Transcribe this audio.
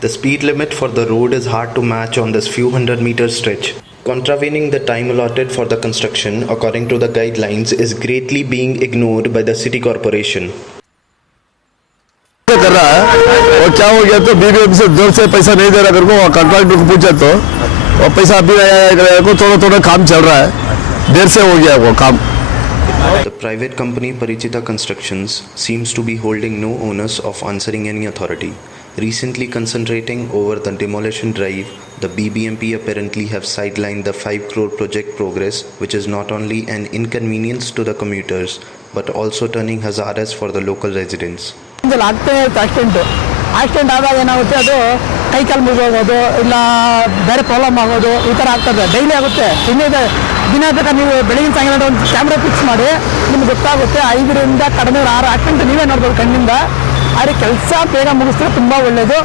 The speed limit for the road is hard to match on this few hundred-meter stretch. Contravening the time allotted for the construction according to the guidelines is greatly being ignored by the city corporation. कर रहा है और क्या हो गया तो BBMP से जोर से पैसा नहीं दे रहा मेरे को कॉन्ट्रैक्टर को पूछा तो और पैसा अभी को थोड़ा थोड़ा काम चल रहा है देर से हो गया वो काम. The private company Parichita Constructions seems to be holding no onus of answering any authority. Recently concentrating over the demolition drive, the BBMP apparently have sidelined the 5 crore project progress, which is not only an inconvenience to the commuters but also turning hazardous for the local residents. ಆಗ್ತಾ ಇರುತ್ತೆ accident ಆದಾಗ ಏನಾಗುತ್ತೆ ಅದು ಕೈ ಕಾಲು ಮುರಿದೋಗೋದು ಇಲ್ಲ ಬೇರೆ problem ಆಗೋದು ಈ ಥರ ಆಗ್ತದೆ ಡೈಲಿ ಆಗುತ್ತೆ ದಿನ ಬೇಕಾದ್ರೆ ನೀವು ಬೆಳಗಿನ ಸಾಯಂಕಾಲ ಒಂದು ಕ್ಯಾಮ್ರಾ ಫಿಕ್ಸ್ ಮಾಡಿ ನಿಮ್ಗೆ ಗೊತ್ತಾಗುತ್ತೆ 5ರಿಂದ ಕಡಿಮೆ 6 ಆಕ್ಸಿಡೆಂಟ್ ನೀವೇ ನೋಡ್ಬೋದು ಕಣ್ಣಿಂದ ಆದರೆ ಕೆಲಸ ಬೇಗ ಮುಗಿಸಿದ್ರೆ ತುಂಬ ಒಳ್ಳೆಯದು.